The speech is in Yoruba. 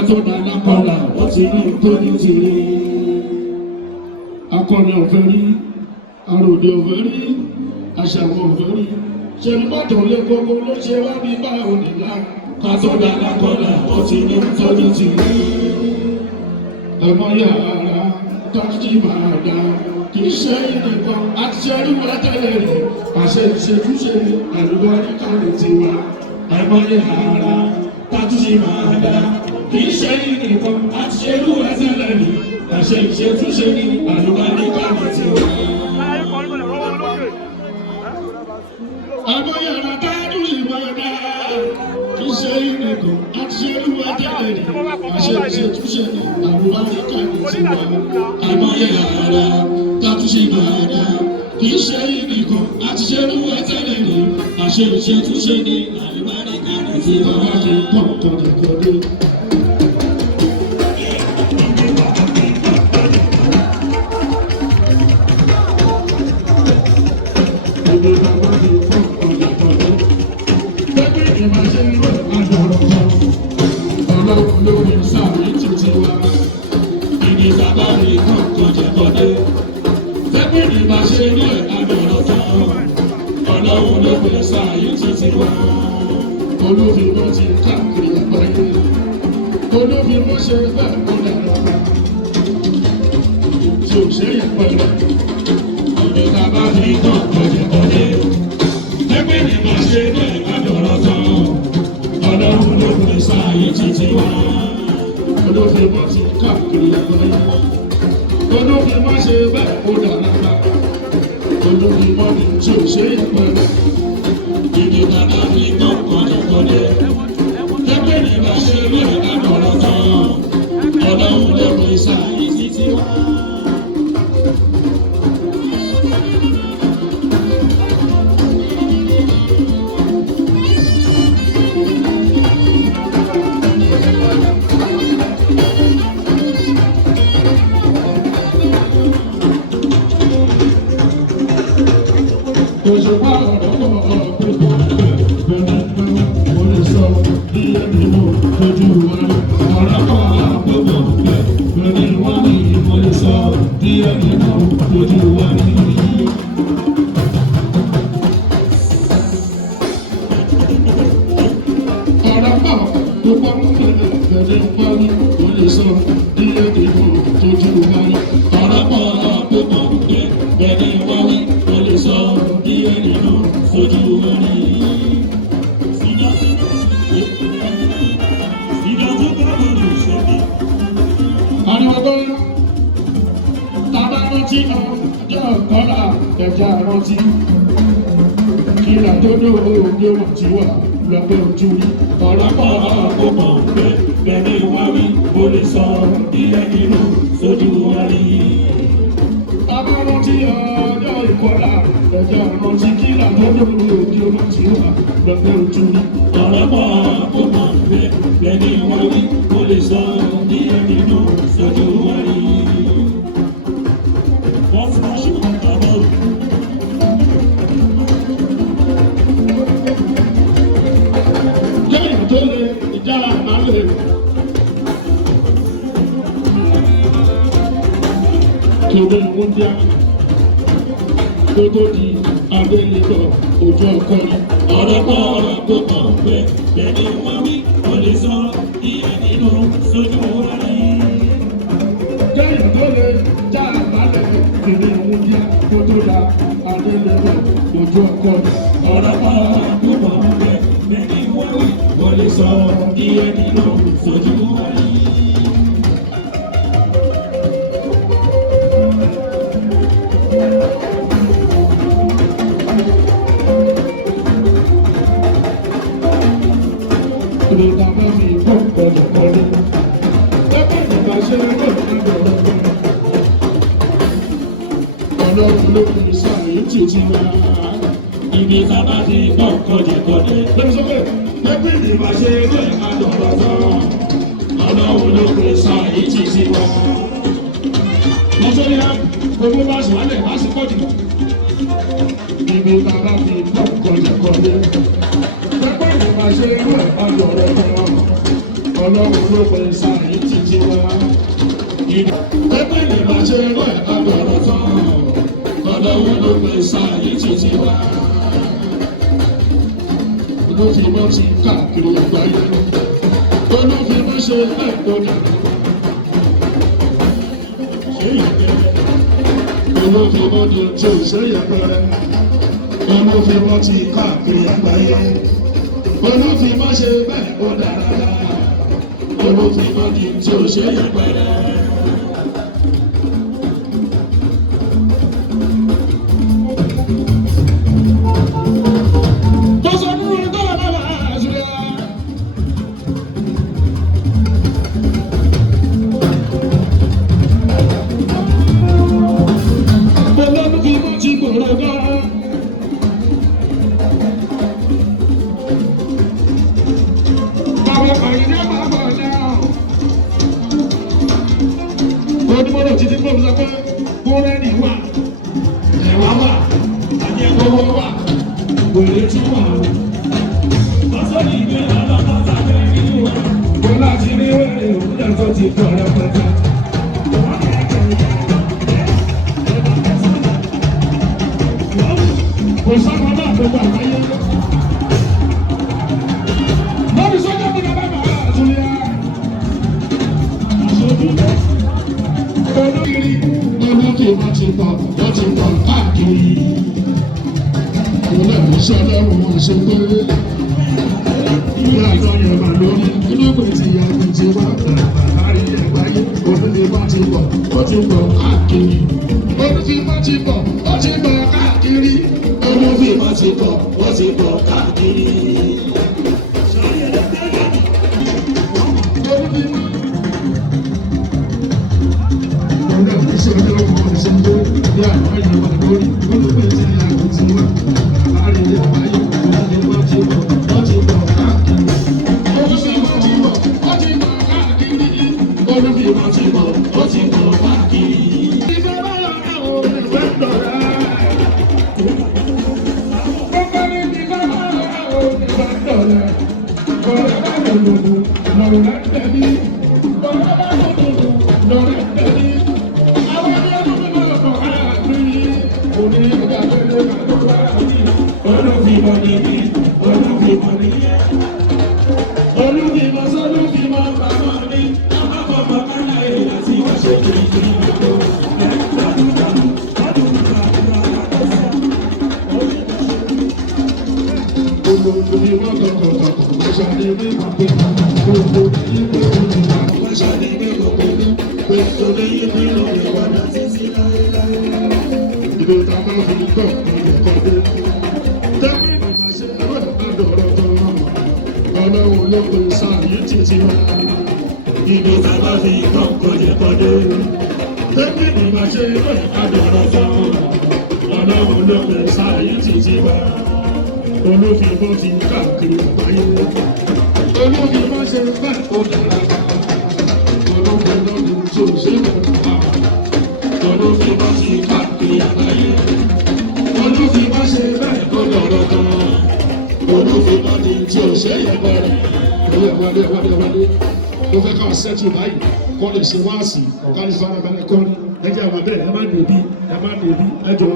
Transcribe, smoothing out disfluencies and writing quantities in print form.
kátó dáná kọ́lá ó ti ní tóní tìrí. Akọni ọ̀fẹ́ rí, àròdè ọ̀fẹ́ rí, àṣàwọ̀ ọ̀fẹ́ rí. Ṣé ní bàtò lé kókó ló ṣe wá bí bá òdìlá? Kátó dáná kọ́lá ó ti ní tóní tìrí. Ẹ̀mọ́ yàrá tọ́jú máa dá. Kì í ṣe ìnìkan àti ṣe rí wá tẹ́lẹ̀ rí. Àṣẹ ìṣètúnṣe àlùbọ́rí kárò tiwa. Ẹ̀mọ́ yàrá tọ́jú máa dá. Kì í ṣe ìnìkan àti ṣe rí wá tẹ́lẹ̀ rí. Àṣẹ ìṣètúnṣe àlùbọ́rí kárò tiwa. Ẹ̀mọ́ yàrá tọ́jú máa dá. Kì í ṣe ìnìkan àti ṣe rí wá tẹ́lẹ̀ rí. Àṣẹ ìṣètúnṣe àlùbọ́rí kárò tiwa. Ẹ̀mọ́ yàrá tàtúnṣe máa dá. Kì í ṣe ìnìkan àti ṣe irú ẹtẹ́lẹ̀ ni. Àṣẹ ìṣètúnṣe ní àlùbárí kárò tí bàbá ti pọ̀ kọ̀dọ̀kọ̀dọ̀. Gbogbo bàbá ti pọ̀ kọ̀dọ̀kọ̀dọ̀. Bẹ́ẹ̀ni ìbá ṣe ń rẹ̀ àdọ̀rọ̀ kan. Ọlọ́run ló ní sáré títí wá. Ìdí bàbá rí pọ̀ kọ̀dọ̀kọ̀dọ̀. Bẹ́ẹ̀ni ìbá ṣe ń rẹ̀ àdọ̀rọ̀ kan. Ọlọ́run ló ní sáré títí wá. Olúfimọ́ ti káàkiri àgbáyé. Olúfimọ́ ṣe bẹ́ẹ̀ kó dára. Tí ò ṣe yẹ pẹ̀lú. Ìdí bàbá fi kàn kọ̀dọ̀kọ̀dọ̀. Bẹ́ẹ̀ni ìbá ṣe ń rẹ̀ àdọ̀rọ̀ kan. Ọlọ́run ló ní sáré títí wá. Olúfimọ́ ti káàkiri àgbáyé. Olúfimọ́ ṣe bẹ́ẹ̀ kó dára. Olúfimọ́ ni tí ò ṣe yẹ pẹ̀lú. Ìdí bàbá fi kàn kọ̀dọ̀kọ̀dọ̀. Bẹ́ẹ̀ni ìbá ṣe ń rẹ̀ àdọ̀rọ̀ kan. Ọlọ́run ló ní sáré títí wá. Òṣùpá ọ̀dọ́ ọ̀pọ̀ bẹ̀rẹ̀ mo lè sọ bí ẹni mo lójú wa ní. Ọ̀rọ̀kọ̀ àpòpọ̀ bẹ̀rẹ̀ wá ní mo lè sọ bí ẹni mo lójú wa ní. Ọ̀rọ̀kọ̀ àpòpọ̀ bẹ̀rẹ̀ wá ní mo lè sọ bí ẹni mo lójú wa ní. Ọ̀rọ̀kọ̀ àpòpọ̀ bẹ̀rẹ̀ wá ní mo lè sọ bí ẹni mo lójú wa ní. Àríwọ̀gbọ́n tàbá rántí ọjọ́ ọ̀kọ́lá ẹ̀já rántí. Kíra tó dóòrò ní ọmọ tí wà lọ́pẹ́ ojú rí. Ọ̀rọ̀pọ̀ ọ̀pọ̀ bẹ̀rẹ̀ wá wí, mo lè sọ bí ẹni ló sójú wá rí. Tàbá rántí ọjọ́ ìkọ́lá ẹ̀já rántí. Kíra tó dóòrò ní ọmọ tí wà lọ́pẹ́ ojú rí. Ọ̀rọ̀pọ̀ ọ̀pọ̀ bẹ̀rẹ̀ wá wí, mo lè sọ bí ẹni ló sójú wá rí. Wọ́n fún aṣọ àbọ̀. Lẹ́yìn tó lè ìjà àmàlè. Tòde ìmúdíá. Tó tó di abẹ́lẹ́tọ̀ ojú ọkọ ni. Ọ̀rọ̀pọ̀ tó kàn pẹ́ bẹ́ẹ̀ni wọ́n wí, mo lè sọ ìyẹn nínú sójú wa rí. Lẹ́yìn tó lè já àmàlè. Tòde ìmúdíá. Tó tó da abẹ́lẹ́tọ̀ ojú ọkọ ni. Ọ̀rọ̀pọ̀ tó kàn pẹ́ bẹ́ẹ̀ni wọ́n wí, mo lè sọ ìyẹn nínú sójú wa rí. Ìrìnà bá fi kọ́ kọ̀dọ̀kọ̀dọ̀. Lẹ́gbẹ̀ẹ́ ìgbà ṣe ń rẹ̀ àdọ̀rọ̀ kan. Ọlọ́run ló fi sáré títí wá. Ìdí bàbá fi kọ́ kọ̀dọ̀kọ̀dọ̀. Lẹ́gbẹ̀ẹ́ sókè. Lẹ́gbẹ̀ẹ́ ìgbà ṣe ń rẹ̀ àdọ̀rọ̀ kan. Ọlọ́run ló fi sáré títí wá. Nítorí gbogbo bá sùn wálẹ̀ bá sì pọ̀ jù. Ìdí bàbá fi kọ́ kọ̀dọ̀kọ̀dọ̀. Lẹ́gbẹ̀ẹ́ ìgbà ṣe ń rẹ̀ àdọ̀rọ̀ kan. Ọlọ́run ló pè sáyé títí wá. Ẹgbẹ́ lè máa ṣe rẹ̀ agbọ̀rọ̀ tán. Ọlọ́run ló pè sáyé títí wá. Olúfimọ́ ti káàkiri àgbáyé. Olúfimọ́ ṣe bẹ́ẹ̀ tó dàrú. Olúfimọ́ ni tí ò ṣe yẹpẹrẹ. Olúfimọ́ ti káàkiri àgbáyé. Olúfimọ́ ṣe bẹ́ẹ̀ ó dára. Olúfimọ́ ni tí ò ṣe yẹpẹrẹ. Onímọ̀ràn títí tó ń sọ pé búrẹ́dì wà, ẹ̀wà wà, àti ẹ̀kọ́wọ́ wà, wèrè tún wà. Ọ̀sán ní ìgbé ọlọ́pàá sábẹ́ nínú wa. Mo láti rí wèrè òkúta tó ti pọ̀ rẹpẹtẹ. Kò sọ́kọ̀ náà tó gbà láyé. Lórí sọ́jà mi náà bá bàa àtúnyá. Aṣojú náà. Olókìrí olókìmọ̀ ti pọ̀, wọ́n ti pọ̀ káàkiri. Olóòwò sọ́lọ́run wọn ṣe pé ìwé àjọyọ̀ mà lórí. Olóògbé ti yàgò ti wá àbárí ẹ̀gbáyé. Olókìmọ̀ ti pọ̀, ó ti pọ̀ káàkiri. Olókìmọ̀ ti pọ̀, ó ti pọ̀ káàkiri. Olókìmọ̀ ti pọ̀, ó ti pọ̀ káàkiri. Ọlọ́run ló pè sáyé títí wá. Ibi tá bá fi kọ́ kọ́dé. Tẹ́bí ni màá ṣe rẹ̀ adọ̀rọ̀ tán. Ọlọ́run ló pè sáyé títí wá. Olúfimọ́ ti káàkiri àgbáyé. Olúfimọ́ ṣe bẹ́ẹ̀ ó dára. Olúfimọ́ ni tó ṣe bẹ́ẹ̀. Olúfimọ́ ti káàkiri àgbáyé. Olúfimọ́ ṣe bẹ́ẹ̀ ó dọ̀rọ̀ tán. Olúfimọ́ ni tí ò ṣe yẹ bẹ̀rẹ̀. Wọlé. Mo fẹ́ ká ṣẹ́tù báyìí kọ́ lè ṣe wáàsì ọ̀ká ní farabalẹ̀ kọ́ ní ẹjẹ́ àwọn abẹ́rẹ́ ẹ má dèbí ẹjọ́.